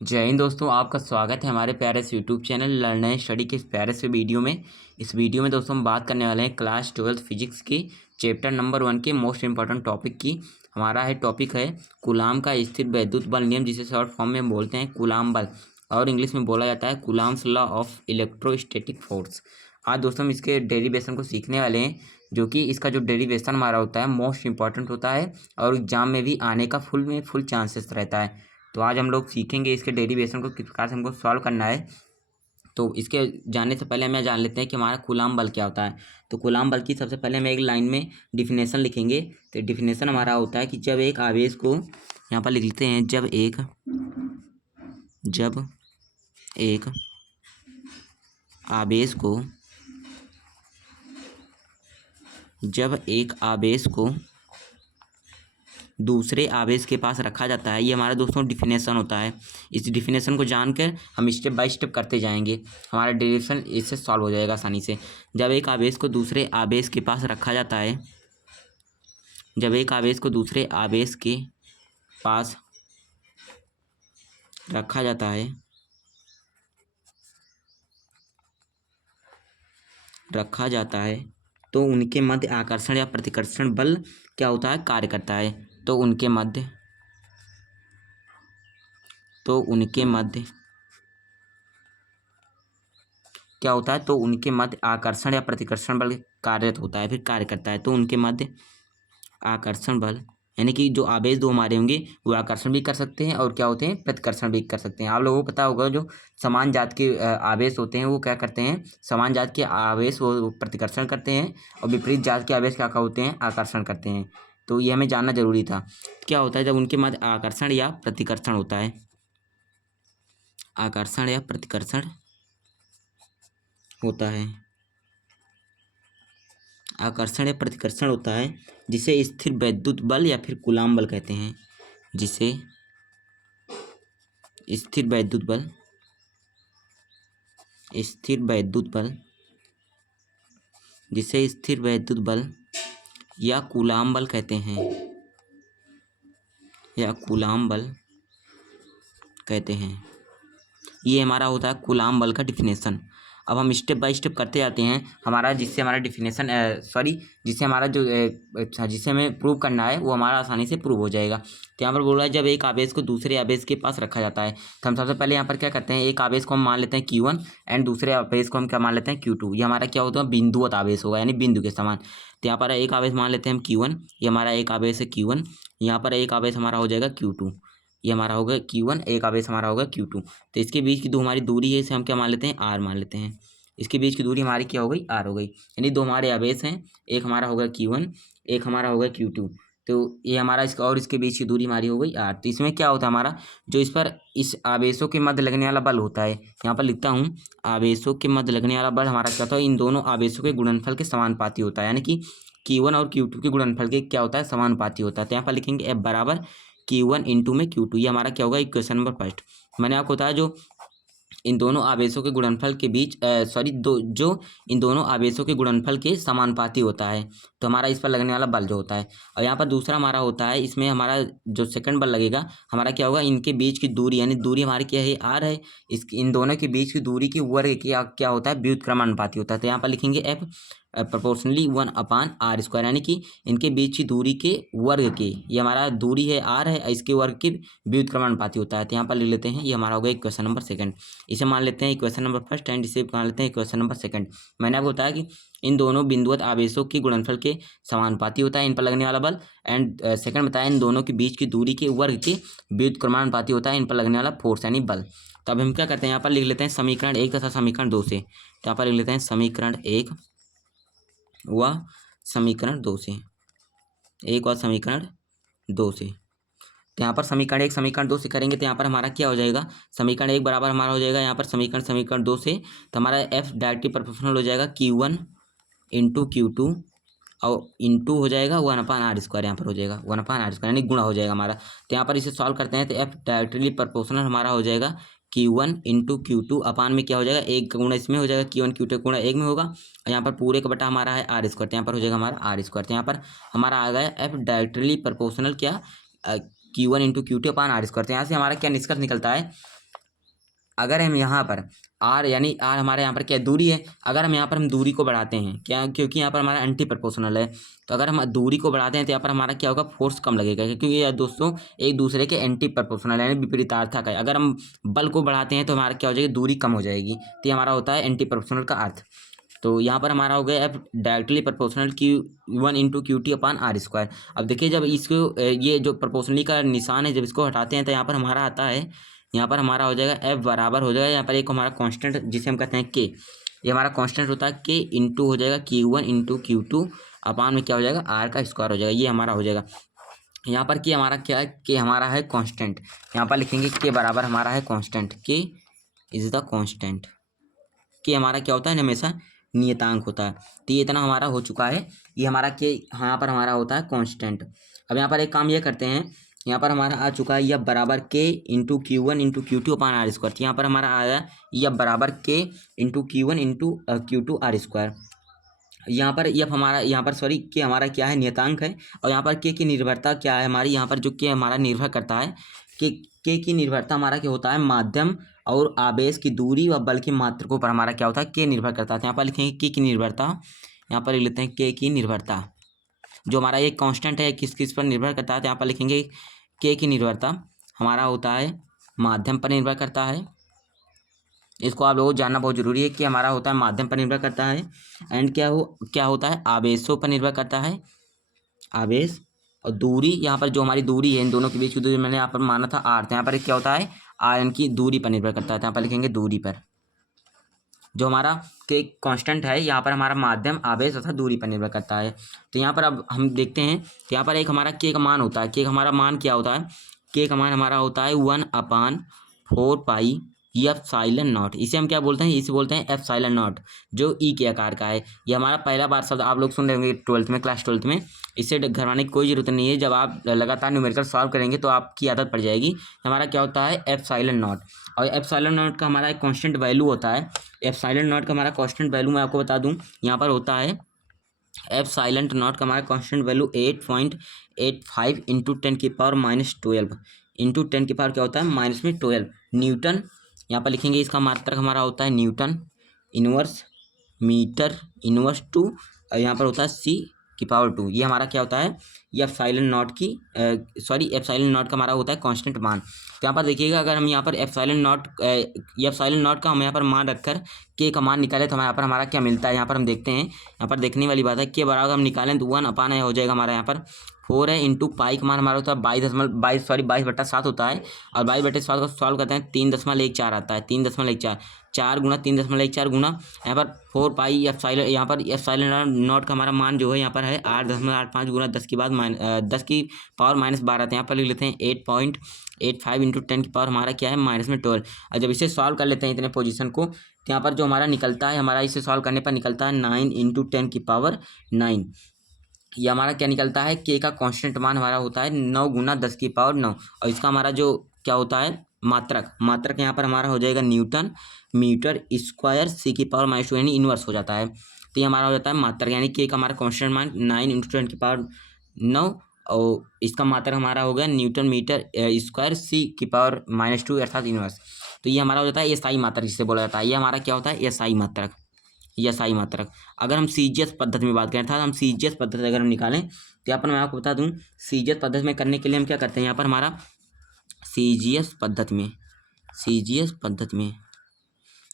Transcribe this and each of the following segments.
जय हिंद दोस्तों, आपका स्वागत है हमारे प्यारे से YouTube channel learn and study के इस प्यारे से वीडियो में। इस वीडियो में दोस्तों हम बात करने वाले हैं क्लास 12 फिजिक्स की चैप्टर नंबर 1 के मोस्ट इंपॉर्टेंट टॉपिक की। हमारा टॉपिक है कूलाम का स्थिर वैद्युत बल नियम, जिसे शॉर्ट फॉर्म में बोलते हैं कूलाम बल और इंग्लिश में बोला जाता है coulombs law of electrostatic force. आज दोस्तों हम इसके डेरिवेशन को सीखने वाले हैं, जो कि इसका जो डेरिवेशन हमारा होता है मोस्ट इंपॉर्टेंट होता है और एग्जाम में भी आने का फुल चांसेस रहता है। तो आज हम लोग सीखेंगे इसके डेरिवेशन को किस प्रकार से हमको सॉल्व करना है। तो इसके जानने से पहले हमें जान लेते हैं कि हमारा कूलाम बल क्या होता है। तो कूलाम बल की सबसे पहले हम एक लाइन में डिफिनेशन लिखेंगे। तो डिफिनेशन हमारा होता है कि जब एक आवेश को, यहाँ पर लिख लेते हैं, जब एक आवेश को दूसरे आवेश के पास रखा जाता है, ये हमारा दोस्तों डिफिनेशन होता है। इस डिफिनेशन को जानकर हम स्टेप बाय स्टेप करते जाएंगे, हमारा डेरिवेशन इससे सॉल्व हो जाएगा आसानी से। जब एक आवेश को दूसरे आवेश के पास रखा जाता है, जब एक आवेश को दूसरे आवेश के पास रखा जाता है तो उनके मध्य आकर्षण या प्रतिकर्षण बल क्या होता है, कार्य करता है। तो उनके मध्य क्या होता है, तो उनके मध्य आकर्षण या प्रतिकर्षण बल कार्यरत होता है, फिर कार्य करता है। तो उनके मध्य आकर्षण बल, यानी कि जो आवेश दो हमारे होंगे वो आकर्षण भी कर सकते हैं और क्या होते हैं, प्रतिकर्षण भी कर सकते हैं। आप लोगों को पता होगा जो समान जात के आवेश होते हैं वो क्या करते हैं, समान जात के आवेश वो प्रतिकर्षण करते हैं और विपरीत जात के आवेश क्या होते हैं, आकर्षण करते हैं। तो ये हमें जानना जरूरी था। क्या होता है जब उनके मध्य आकर्षण या प्रतिकर्षण होता है, आकर्षण या प्रतिकर्षण होता है, आकर्षण या प्रतिकर्षण होता है, जिसे स्थिर वैद्युत बल या फिर कूलाम बल कहते हैं। जिसे स्थिर वैद्युत बल या कूलाम बल कहते हैं, ये हमारा होता है कूलाम बल का डिफिनेशन। अब हम स्टेप बाय स्टेप करते जाते हैं, हमारा जिससे हमारा डिफिनेशन जिससे हमारा जो जिसे हमें प्रूव करना है वो हमारा आसानी से प्रूव हो जाएगा। तो यहाँ पर बोल रहा है जब एक आवेश को दूसरे आवेश के पास रखा जाता है, तो हम सबसे पहले यहाँ पर क्या करते हैं, एक आवेश को हम मान लेते हैं Q1 एंड दूसरे आवेश को हम क्या मान लेते हैं Q2। ये हमारा क्या होता है, बिंदुवत आवेश होगा, यानी बिंदु के समान। तो यहाँ पर एक आवेश मान लेते हैं हम Q1, ये हमारा एक आवेश है Q1। यहाँ पर एक आवेश हमारा हो जाएगा Q2, ये हमारा होगा Q1, एक आवेश हमारा होगा Q2। तो इसके बीच की जो हमारी दूरी है इसे हम क्या मान लेते हैं, R मान लेते हैं। इसके बीच की दूरी हमारी क्या हो गई, R हो गई। यानी दो हमारे आवेश हैं, एक हमारा होगा Q1, एक हमारा होगा Q2। तो ये हमारा इसका और इसके बीच की दूरी हमारी हो गई R। तो इसमें क्या होता है हमारा, जो इस आवेशों के मध्य लगने वाला बल होता है, यहाँ पर लिखता हूँ, आवेशों के मध्य लगने वाला बल हमारा क्या होता है, इन दोनों आवेशों के गुणनफल के समानुपाती होता है। यानी कि Q1 और Q2 के गुणनफल के क्या होता है, समानुपाती होता है। तो यहाँ पर लिखेंगे F बराबर Q1 इंटू में Q2। ये हमारा क्या होगा, इक्वेशन नंबर फर्स्ट। मैंने आपको बताया जो इन दोनों आवेशों के गुणनफल के बीच जो इन दोनों आवेशों के गुणनफल के समानुपाती होता है, तो हमारा इस पर लगने वाला बल जो होता है। और यहाँ पर दूसरा हमारा होता है, इसमें हमारा जो सेकंड बल लगेगा हमारा क्या होगा, इनके बीच की दूरी, यानी दूरी हमारी क्या है, R है। इन दोनों के बीच की दूरी की वर्ग क्या होता है, व्युत्क्रमानुपाती होता है। तो यहाँ पर लिखेंगे F प्रोपोर्शनली 1/r स्क्वायर, यानी कि इनके बीच की दूरी के वर्ग के, ये हमारा दूरी है R है, इसके वर्ग के व्युत्क्रमानुपाती होता है। तो यहाँ पर लिख लेते हैं, ये हमारा होगा इक्वेशन नंबर सेकंड। इसे मान लेते हैं इक्वेशन नंबर फर्स्ट एंड इसे मान लेते हैं इक्वेशन नंबर सेकंड। मैंने आपको बताया कि इन दोनों बिंदुवत आवेशों के गुणनफल के समानुपाती होता है इन पर लगने वाला बल, एंड सेकंड बताया इन दोनों के बीच की दूरी के वर्ग के व्युत्क्रमानुपाती होता है इन पर लगने वाला फोर्स यानी बल। तो अब हम क्या करते हैं, यहाँ पर लिख लेते हैं समीकरण 1 तथा समीकरण 2 से। तो यहाँ पर लिख लेते हैं समीकरण 1 व समीकरण 2 से, 1 और समीकरण 2 से। तो यहाँ पर समीकरण 1 समीकरण 2 से करेंगे तो यहाँ पर हमारा क्या हो जाएगा, समीकरण 1 बराबर हमारा हो जाएगा यहाँ पर समीकरण 2 से, तो हमारा F डायरेक्टली प्रोपोर्शनल हो जाएगा Q1 इंटू Q2 और इंटू हो जाएगा 1/r स्क्वायर, यहाँ पर हो जाएगा 1/r स्क्वायर, यानी गुणा हो जाएगा हमारा। तो यहाँ पर इसे सॉल्व करते हैं तो F डायरेक्टली प्रोपोर्शनल हमारा हो जाएगा Q1 इंटू Q2 अपान में क्या हो जाएगा, एक गुणा इसमें हो जाएगा, Q1 Q2 गुणा एक में होगा, और यहाँ पर पूरे का बटा हमारा है R स्क्वायर, तो यहाँ पर हो जाएगा हमारा R स्क्वायर। तो यहाँ पर हमारा आ गया F डायरेक्टली प्रोपोर्शनल क्या, Q1 इंटू Q2 अपान R स्क्वायर। तो यहाँ से हमारा क्या निष्कर्ष निकलता है, अगर हम यहाँ पर आर यानी आर हमारे यहाँ पर क्या दूरी है, अगर हम यहाँ पर हम दूरी को बढ़ाते हैं क्या, क्योंकि यहाँ पर हमारा एंटी प्रोपोर्शनल है, तो अगर हम दूरी को बढ़ाते हैं तो यहाँ पर हमारा क्या होगा, फोर्स कम लगेगा, क्योंकि ये दोस्तों एक दूसरे के एंटी प्रोपोर्शनल यानी विपरीतार्थक है। अगर हम बल को बढ़ाते हैं तो हमारा क्या हो जाएगी, दूरी कम हो जाएगी, तो ये हमारा होता है एंटी प्रोपोर्शनल का अर्थ। तो यहाँ पर हमारा हो गया एफ directly proportional Q1 into QT upon r square. अब देखिए जब इसको ये जो प्रोपोर्शनली का निशान है जब इसको हटाते हैं तो यहाँ पर हमारा आता है, यहाँ पर हमारा हो जाएगा एफ बराबर हो जाएगा, यहाँ पर एक हमारा कांस्टेंट जिसे हम कहते हैं के, ये हमारा कांस्टेंट होता है के इंटू हो जाएगा Q1 इंटू Q2 अपान में क्या हो जाएगा, आर का स्क्वायर हो जाएगा, ये हमारा हो जाएगा। यहाँ पर के हमारा क्या है, के हमारा है कांस्टेंट, यहाँ पर लिखेंगे के बराबर हमारा है कांस्टेंट, के इज द कांस्टेंट। के हमारा क्या होता है, हमेशा नियतांक होता है। तो ये इतना हमारा हो चुका है, ये हमारा के यहाँ पर हमारा होता है कांस्टेंट। अब यहाँ पर एक काम ये करते हैं, यहाँ पर हमारा आ चुका है यह बराबर के into Q1 into Q2 upon r square. यहाँ पर हमारा आया यह बराबर के into Q1 into Q2 are square. यहाँ पर यह हमारा यहाँ पर सॉरी के हमारा क्या है, नियतांक है, और यहाँ पर के की निर्भरता क्या है हमारी, यहाँ पर जो के हमारा निर्भर करता है, के की निर्भरता हमारा क्या होता है, माध्यम और आवेश की दूरी व बल की मात्रकों पर हमारा क्या होता है, के निर्भर करता है। तो यहाँ पर लिखेंगे के की निर्भरता, यहाँ पर लिख लेते हैं के की निर्भरता, जो हमारा ये कांस्टेंट है किस किस पर निर्भर करता है, तो यहाँ पर लिखेंगे के की निर्भरता हमारा होता है माध्यम पर निर्भर करता है। इसको आप लोगों को जानना बहुत जरूरी है कि हमारा होता है माध्यम पर निर्भर करता है, एंड क्या होता है, आवेशों पर निर्भर करता है, आवेश और दूरी, यहाँ पर जो हमारी दूरी है इन दोनों के बीच की दूरी मैंने यहाँ पर माना था आर, तो यहाँ पर क्या होता है, आयन की दूरी पर निर्भर करता है। तो यहाँ पर लिखेंगे दूरी पर, जो हमारा के कांस्टेंट है यहाँ पर हमारा माध्यम आवेश तथा दूरी पर निर्भर करता है। तो यहाँ पर अब हम देखते हैं, तो यहाँ पर एक हमारा के का मान होता है, के का हमारा मान क्या होता है, के का मान हमारा होता है 1/4 पाई एप्सिलॉन नॉट। इसे हम क्या बोलते हैं, इसे बोलते हैं एप्सिलॉन नॉट, जो ई के आकार का है। ये हमारा पहला बार शब्द आप लोग सुन रहे होंगे 12th में, क्लास 12th में। इससे घबराने की कोई ज़रूरत नहीं है, जब आप लगातार न्यूमेरिकल सॉल्व करेंगे तो आपकी आदत पड़ जाएगी। हमारा क्या होता है, एप्सिलॉन नॉट, और एप्सिलॉन नॉट का हमारा एक कांस्टेंट वैल्यू होता है। एप्सिलॉन नॉट का हमारा कांस्टेंट वैल्यू मैं आपको बता दूं, यहाँ पर होता है एप्सिलॉन नॉट का हमारा कांस्टेंट वैल्यू 8.85 इंटू 10⁻⁻12 इंटू 10 क्या होता है, -12 न्यूटन। यहाँ पर लिखेंगे इसका मात्रक हमारा होता है newton inverse metre inverse two, यहाँ पर होता है C⁻²। ये हमारा क्या होता है, ये एप्सिलॉन नॉट की एप्सिलॉन नॉट का हमारा होता है कांस्टेंट मान। तो यहाँ पर देखिएगा, अगर हम यहाँ पर एप्सिलॉन नॉट का हम यहाँ पर मान रखकर के का मान निकाले तो यहाँ पर हमारा क्या मिलता है, यहाँ पर हम देखते हैं, यहाँ पर देखने वाली बात है, के बराबर हम निकालें तो 1/, हो जाएगा हमारा यहाँ पर 4 है, इंटू पाई का मान हमारा होता है 22.7 होता है, और 22/7 को सॉल्व करते हैं 3.14 आता है, 3.14 4 गुना 3.14 गुना यहाँ पर 4 पाई एप्सिलॉन, यहाँ पर एप्सिलॉन नॉट का हमारा मान जो है यहाँ पर है 8.85 गुना 10 की पावर -12 आता है। यहाँ पर लिख लेते हैं 8.85 इंटू 10 की पावर हमारा क्या है -12। और जब इसे सॉल्व कर लेते हैं इतने पोजीशन को, तो यहाँ पर जो हमारा निकलता है, हमारा इसे सॉल्व करने पर निकलता है 9 इंटू 10 की पावर 9। ये हमारा क्या निकलता है, के का कांस्टेंट मान हमारा होता है 9 गुना 10 की पावर 9, और इसका हमारा जो क्या होता है मात्रक यहाँ पर हमारा हो जाएगा न्यूटन मीटर स्क्वायर C⁻², यानी इनवर्स हो जाता है। तो ये हमारा हो जाता है मात्रक, यानी के का हमारा कांस्टेंट मान 9 इंटू 10 की पावर 9, और इसका मात्रक हमारा हो गया न्यूटन मीटर स्क्वायर C⁻², अर्थात इनवर्स। तो ये हमारा हो जाता है एसआई मात्रक, जिसे बोला जाता है। ये हमारा क्या होता है, एसआई मात्रक, एसआई मात्रक। अगर हम सीजीएस पद्धति में बात करें, अर्थात हम सीजीएस पद्धति अगर हम निकालें, तो यहाँ पर मैं आपको बता दूं, सीजीएस पद्धति में करने के लिए हम क्या करते हैं, यहाँ पर हमारा सीजीएस पद्धति में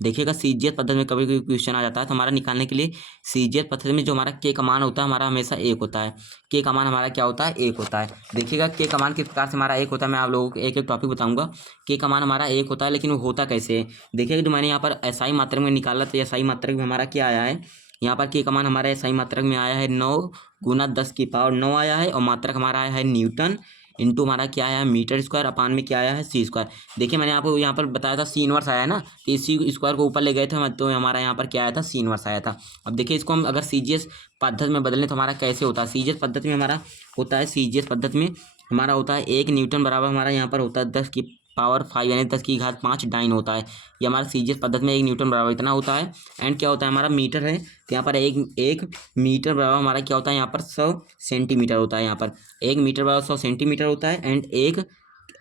देखिएगा, सीजीएस पद्धति में कभी कभी क्वेश्चन आ जाता है, तो हमारा निकालने के लिए सीजीएस पद्धति में जो हमारा के का मान होता है हमारा हमेशा 1 होता है। के का मान हमारा क्या होता है, 1 होता है। देखिएगा के का मान किस प्रकार से हमारा 1 होता है, मैं आप लोगों को एक एक टॉपिक बताऊंगा। के का मान हमारा 1 होता है, लेकिन वो होता कैसे है, देखिएगा जो मैंने यहाँ पर एसआई मात्रक में निकाला, तो एसआई मात्रक में हमारा क्या आया है, यहाँ पर के का मान हमारा एसआई मात्रक में आया है 9 गुना 10 की पावर 9 आया है, और मात्रक हमारा आया है न्यूटन इंटू हमारा क्या आया है मीटर स्क्वायर, अपान में क्या आया है C²। देखिए मैंने आपको यहाँ पर बताया था C इनवर्स आया ना, तो C² को ऊपर ले गए थे, तो हमारा यहाँ पर क्या आया था, C इनवर्स आया था। अब देखिए इसको हम अगर सीजीएस पद्धति में बदलें तो हमारा कैसे होता है, सीजीएस पद्धति में हमारा होता है, सीजीएस पद्धति में हमारा होता है 1 न्यूटन बराबर हमारा यहाँ पर होता है 10 की पावर 5, यानी 10 की घात 5 डाइन होता है। ये हमारा सीजीएस पद्धति में 1 न्यूटन बराबर इतना होता है। एंड क्या होता है, हमारा मीटर है, तो यहाँ पर एक मीटर बराबर हमारा क्या होता है, यहाँ पर 100 सेंटीमीटर होता है। यहाँ पर 1 मीटर बराबर 100 सेंटीमीटर होता है। एंड एक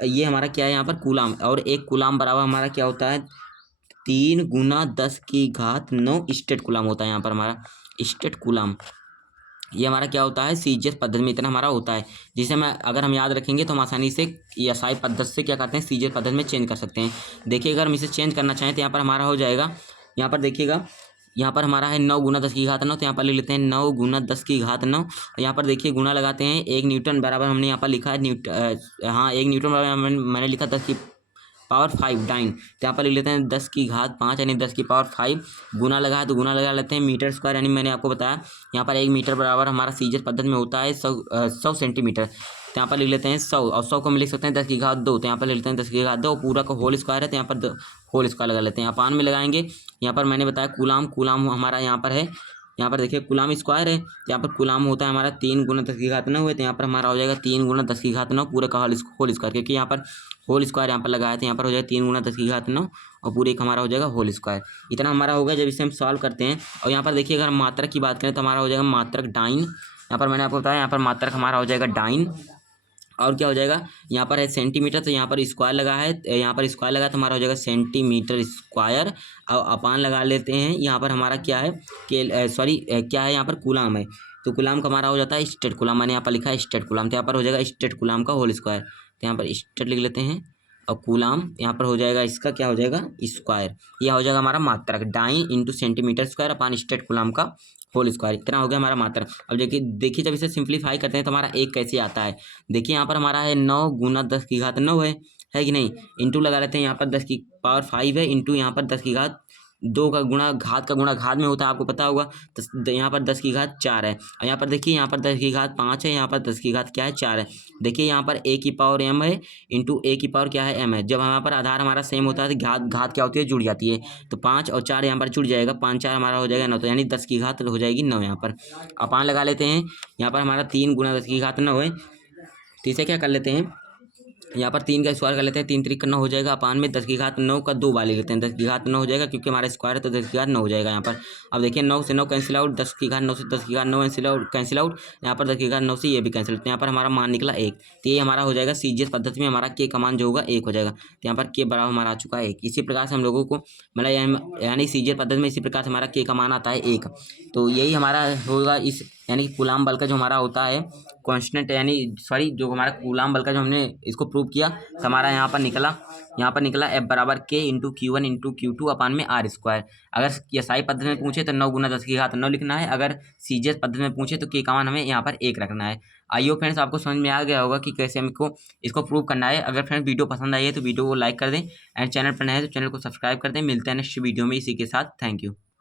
ये हमारा क्या है यहाँ पर कूलाम, और 1 कूलाम बराबर हमारा क्या होता है 3 गुना 10 की घात 9 स्टेट कूलाम होता है यहाँ पर हमारा स्टेट कूलाम। ये हमारा क्या होता है, सीजीएस पद्धति में इतना हमारा होता है, जिसे मैं अगर हम याद रखेंगे तो हम आसानी से एसआई पद्धति से क्या करते हैं, सीजीएस पद्धति में चेंज कर सकते हैं। देखिए अगर हम इसे चेंज करना चाहें तो यहाँ पर हमारा हो जाएगा, यहाँ पर देखिएगा, यहाँ पर हमारा है 9 गुना 10 की घात 9, तो यहाँ पर ले लेते हैं 9 गुना 10 की घात 9। यहाँ पर देखिए गुना लगाते हैं, 1 न्यूटन बराबर हमने यहाँ पर लिखा है हाँ 1 न्यूटन बराबर मैंने लिखा 10 की पावर 5 डाइन, तो यहाँ पर लिख लेते हैं 10 की घात 5 यानी 10 की पावर 5। गुना लगा तो गुना लगा लेते हैं मीटर स्क्वायर, यानी मैंने आपको बताया यहाँ पर 1 मीटर बराबर हमारा सीजीएस पद्धति में होता है 100 सेंटीमीटर। तो यहाँ पर लिख लेते हैं 100, और 100 को हम लिख सकते हैं 10 की घात 2, तो यहाँ पर लिख लेते हैं 10 की घात 2, पूरा का होल स्क्वायर है तो यहाँ पर होल स्क्वायर लगा लेते हैं। अपान में लगाएंगे, यहाँ पर मैंने बताया कूलाम हमारा यहाँ पर है, यहाँ पर देखिए कूलाम स्क्वायर है, यहाँ पर कूलाम होता है हमारा 3 गुना 10 की घात 9 है, तो यहाँ पर हमारा हो जाएगा 3 गुना 10 की घात 9 पूरे का होल स्क्वायर, क्योंकि यहाँ पर होल स्क्वायर यहाँ पर लगाया था, यहाँ पर हो जाएगा 3 गुना 10 की घात 9 और पूरे एक हमारा हो जाएगा होल स्क्वायर। इतना हमारा होगा जब इसे हम सॉल्व करते हैं। और यहाँ पर देखिए अगर हम मात्रक की बात करें तो हमारा हो जाएगा मात्रक डाइन, यहाँ पर मैंने आपको बताया यहाँ पर मात्रक हमारा हो जाएगा डाइन। और क्या हो जाएगा, यहाँ पर है सेंटीमीटर, तो यहाँ पर स्क्वायर लगा है, यहाँ पर स्क्वायर लगा तो हमारा हो जाएगा सेंटीमीटर स्क्वायर। और अपान लगा लेते हैं, यहाँ पर हमारा क्या है के क्या है यहाँ पर कूलाम है, तो कूलाम का हमारा हो जाता है स्टेट कूलाम, मैंने यहाँ पर लिखा है स्टेट कूलाम, तो यहाँ पर हो जाएगा स्टेट कूलाम का होल स्क्वायर, तो यहाँ पर स्टेट लिख लेते हैं और कूलाम यहाँ पर हो जाएगा इसका क्या हो जाएगा स्क्वायर। यह हो जाएगा हमारा मात्रक dyne into centimetre square upon stat coulomb का होल स्क्वायर, इतना हो गया हमारा मात्रक। अब देखिए जब इसे सिंप्लीफाई करते हैं तो हमारा एक कैसे आता है, देखिए यहाँ पर हमारा है 9 गुना 10 की घात 9 है कि नहीं, इंटू लगा लेते हैं, यहाँ पर 10 की पावर 5 है इंटू यहाँ पर 10 की घात 2 का गुणा घात में होता है, आपको पता होगा, तो यहाँ पर 10 की घात 4 है। और यहाँ पर देखिए यहाँ पर 10 की घात 5 है, यहाँ पर 10 की घात क्या है 4 है। देखिए यहाँ पर a की पावर m है इंटू a की पावर क्या है m है। जब यहाँ पर आधार हमारा सेम होता है तो घात क्या होती है, जुड़ जाती है, तो 5 और 4 यहाँ पर जुड़ जाएगा, 5 4 हमारा हो जाएगा 9, तो यानी 10 की घात हो जाएगी 9। यहाँ पर अपान लगा लेते हैं, यहाँ पर हमारा 3 गुना 10 की घात 9 है, तो इसे क्या कर लेते हैं, यहाँ पर 3 का स्क्वायर कर लेते हैं, 3 3 9 हो जाएगा, अपान में 10 की घात 9 का 2 बार ले लेते हैं, 10 की घात 9 हो जाएगा क्योंकि हमारा स्क्वायर है तो 10 की घात 9 हो जाएगा यहाँ पर। अब देखिए 9 से 9 कैंसिल आउट, 10 की घात 9 से 10 की घात 9 कैंसिल आउट, यहाँ पर 10 की घात 9 से ये भी कैंसिल, तो यहाँ पर हमारा मान निकला 1, तो ये हमारा हो जाएगा सीजीएस पद्धति में हमारा के का मान जो होगा 1 हो जाएगा, तो यहाँ पर के बराबर हमारा आ चुका है 1। इसी प्रकार से हम लोगों को मतलब यानी सीजीएस पद्धति में इसी प्रकार से हमारा के का मान आता है 1। तो यही हमारा होगा इस यानी कि कूलाम बल का जो हमारा होता है कांस्टेंट, यानी जो हमारा कूलाम बल का जो हमने इसको प्रूव किया तो हमारा यहाँ पर निकला F बराबर के इंटू Q1 इंटू Q2 अपान में R स्क्वायर। अगर एसआई पद्धति में पूछे तो 9 गुना 10 की घात 9 लिखना है, अगर सीजीएस पद्धति में पूछे तो के का मान हमें यहाँ पर 1 रखना है। आइए फ्रेंड्स आपको समझ में आ गया होगा कि कैसे हमको इसको प्रूव करना है। अगर फ्रेंड्स वीडियो पसंद आई है तो वीडियो को लाइक कर दें, एंड चैनल पर नए हैं तो चैनल को सब्सक्राइब कर दें। मिलते हैं नेक्स्ट वीडियो में इसी के साथ, थैंक यू।